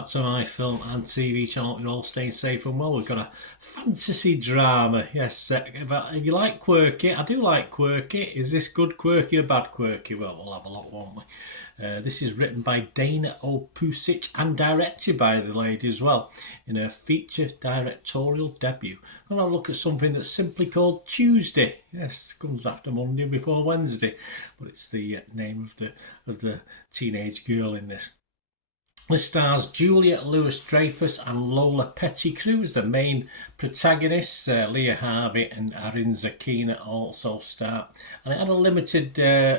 back to my film and TV channel. You're all staying safe and well. We've got a fantasy drama. Yes, if you like quirky, I do like quirky. Is this good quirky or bad quirky? Well, we'll have a look, won't we? This is written by Dana Opusic and directed by the lady as well in her feature directorial debut. I'm going to look at something that's simply called Tuesday. Yes, it comes after Monday before Wednesday, but it's the name of the teenage girl in this. This stars Juliette Lewis-Dreyfus and Lola Pettigrew as the main protagonists. Leah Harvey and Arin Zakina also star. And it had a limited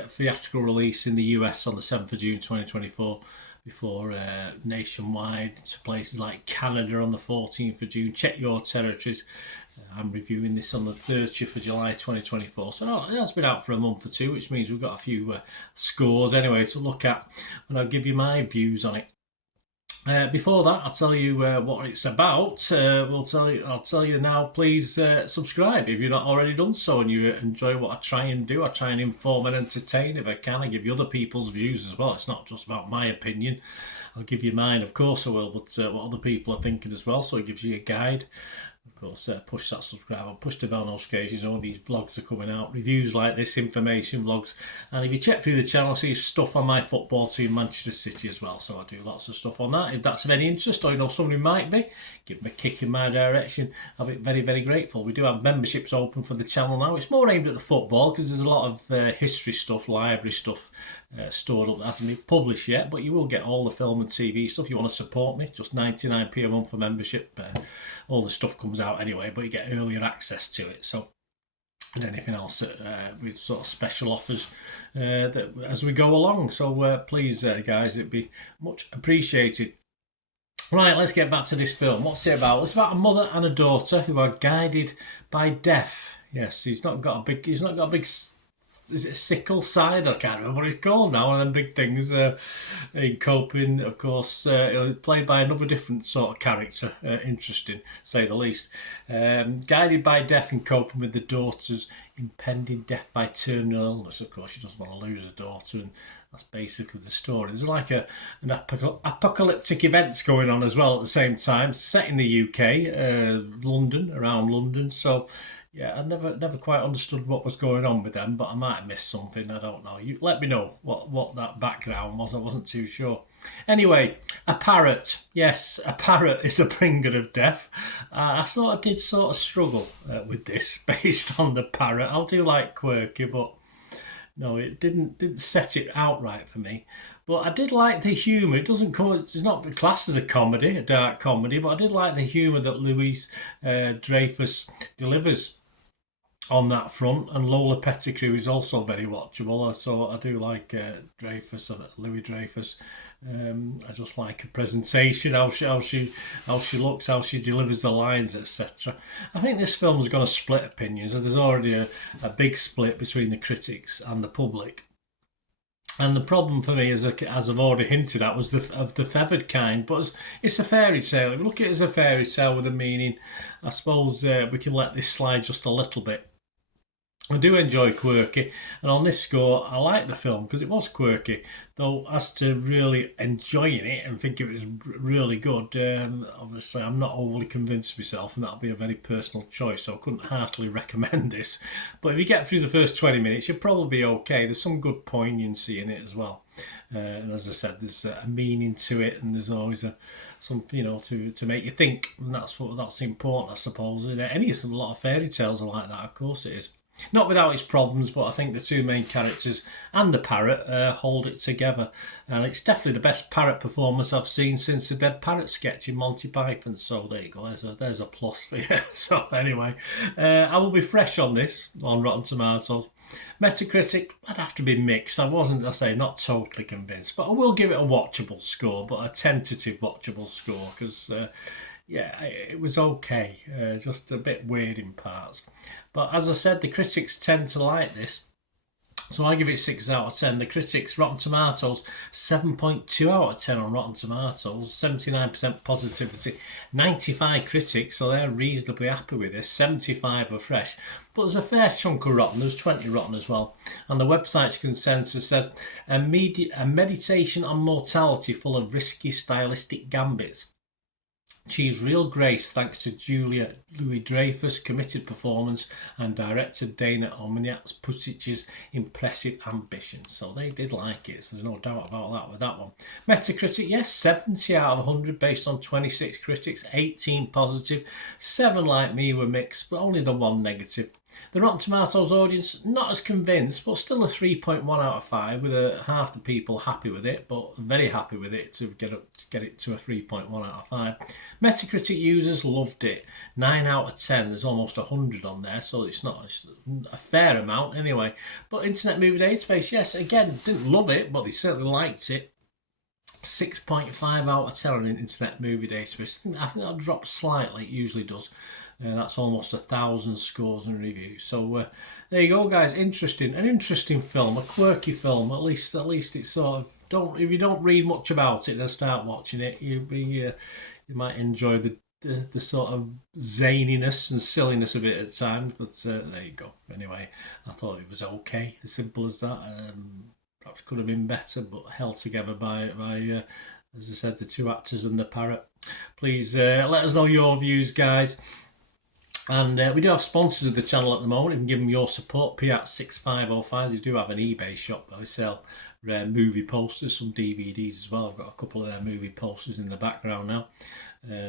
theatrical release in the US on the 7th of June 2024 before nationwide to places like Canada on the 14th of June. Check your territories. I'm reviewing this on the 30th of July 2024. So it has been out for a month or two, which means we've got a few scores anyway to look at. And I'll give you my views on it. Before that, I'll tell you what it's about. I'll tell you now. Please subscribe if you've not already done so, and you enjoy what I try and do. I try and inform and entertain if I can. I give you other people's views as well. It's not just about my opinion. I'll give you mine, of course I will, but what other people are thinking as well. So it gives you a guide. Of course, push that subscribe and push the bell notifications. All these vlogs are coming out, reviews like this, information vlogs, and if you check through the channel, see stuff on my football team, Manchester City as well. So I do lots of stuff on that. If that's of any interest, or you know someone who might be, give them a kick in my direction. I'll be very, very grateful. We do have memberships open for the channel now. It's more aimed at the football because there's a lot of history stuff, library stuff stored up that hasn't been published yet, but you will get all the film and TV stuff. You want to support me, just 99p a month for membership. All the stuff comes out anyway, but you get earlier access to it. So, and anything else with sort of special offers that as we go along. So please, guys, it'd be much appreciated. Right, let's get back to this film. What's it about? It's about a mother and a daughter who are guided by death. Yes, he's not got a big. Is it sickle side? I can't remember what it's called now. One of them big things in coping, of course, played by another different sort of character. Interesting, say the least. Guided by death and coping with the daughter's impending death by terminal illness. Of course, she doesn't want to lose her daughter, and that's basically the story. There's like an apocalyptic events going on as well at the same time. It's set in the UK, London, around London. So. Yeah, I never quite understood what was going on with them, but I might have missed something. I don't know. You let me know what that background was. I wasn't too sure. Anyway, a parrot. Yes, a parrot is a bringer of death. I sort of did struggle with this based on the parrot. I do like quirky, but no, it didn't set it outright for me. But I did like the humour. It's not classed as a comedy, a dark comedy, but I did like the humour that Louis Dreyfus delivers on that front, and Lola Pettigrew is also very watchable. So I do like Louis Dreyfus. I just like her presentation, how she looks, how she delivers the lines, etc. I think this film's going to split opinions, and there's already a big split between the critics and the public. And the problem for me, as I've already hinted at, was of the feathered kind. But it's a fairy tale. If you look at it as a fairy tale with a meaning, I suppose we can let this slide just a little bit. I do enjoy quirky, and on this score, I like the film because it was quirky. Though, as to really enjoying it and think it was really good, obviously I'm not overly convinced myself, and that'll be a very personal choice, so I couldn't heartily recommend this. But if you get through the first 20 minutes, you'll probably be okay. There's some good poignancy in it as well. And as I said, there's a meaning to it, and there's always something, to make you think, and that's important, I suppose. A lot of fairy tales are like that, of course it is. Not without its problems, but I think the two main characters and the parrot hold it together. And it's definitely the best parrot performance I've seen since the Dead Parrot sketch in Monty Python. So there you go, there's a plus for you. So anyway, I will be fresh on this, on Rotten Tomatoes. Metacritic, I'd have to be mixed. Not totally convinced, but I will give it a watchable score, but a tentative watchable score, because... it was okay, just a bit weird in parts. But as I said, the critics tend to like this. So I give it 6 out of 10. The critics, Rotten Tomatoes, 7.2 out of 10 on Rotten Tomatoes, 79% positivity, 95 critics, so they're reasonably happy with this. 75 are fresh. But there's a fair chunk of rotten, there's 20 rotten as well. And the website's consensus says, a meditation on mortality full of risky stylistic gambits. Achieves real grace thanks to Julia Louis-Dreyfus' committed performance and director Dana Omniak-Pusic's impressive ambition. So they did like it, so there's no doubt about that with that one. Metacritic, yes, 70 out of 100 based on 26 critics, 18 positive, 7 like me were mixed, but only the 1 negative. The Rotten Tomatoes audience, not as convinced, but still a 3.1 out of 5, with half the people happy with it, but very happy with it to get it to a 3.1 out of 5. Metacritic users loved it, 9 out of 10. There's almost 100 on there, so it's not a fair amount anyway. But Internet Movie Database, yes, again, didn't love it, but they certainly liked it. 6.5 out of 10 on an Internet Movie Database. I think that dropped slightly, it usually does. That's almost 1,000 scores and reviews. So there you go, guys. An interesting film, a quirky film. At least it's sort of if you don't read much about it, then start watching it. You might enjoy the sort of zaniness and silliness of it at times. But there you go. Anyway, I thought it was okay, as simple as that. Perhaps could have been better, but held together by as I said, the 2 actors and the parrot. Please let us know your views, guys. And we do have sponsors of the channel at the moment. You can give them your support. Piat6505. They do have an eBay shop where they sell rare movie posters, some DVDs as well. I've got a couple of their movie posters in the background now.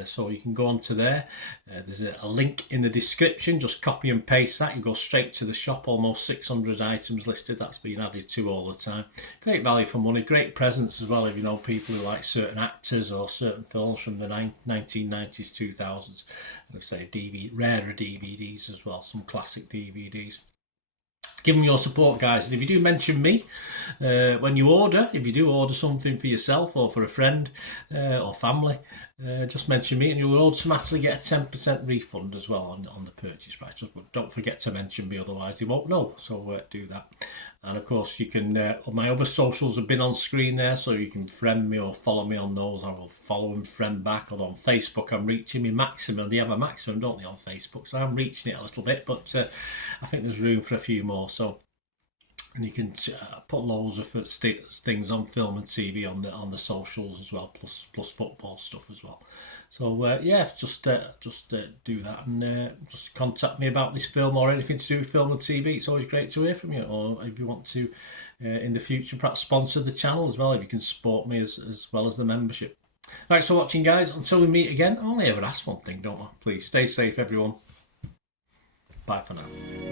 So you can go on to there. There's a link in the description. Just copy and paste that. You go straight to the shop. Almost 600 items listed. That's been added to all the time. Great value for money. Great presents as well if you know people who like certain actors or certain films from the 1990s, 2000s. And I'd say rarer DVDs as well. Some classic DVDs. Give them your support, guys. And if you do mention me when you order, if you do order something for yourself or for a friend or family, just mention me and you will automatically get a 10% refund as well on the purchase price. Just don't forget to mention me, otherwise they won't know. So do that. And of course, you can. My other socials have been on screen there, so you can friend me or follow me on those. I will follow and friend back. Although on Facebook, I'm reaching my maximum. They have a maximum, don't they, on Facebook? So I'm reaching it a little bit, but I think there's room for a few more. So. And you can put loads of things on film and TV on the socials as well, plus football stuff as well. So yeah, just do that and just contact me about this film or anything to do with film and TV. It's always great to hear from you. Or if you want to in the future, perhaps sponsor the channel as well. If you can support me as well as the membership. Thanks for watching, guys. Until we meet again, I only ever ask one thing, don't I? Please stay safe, everyone. Bye for now.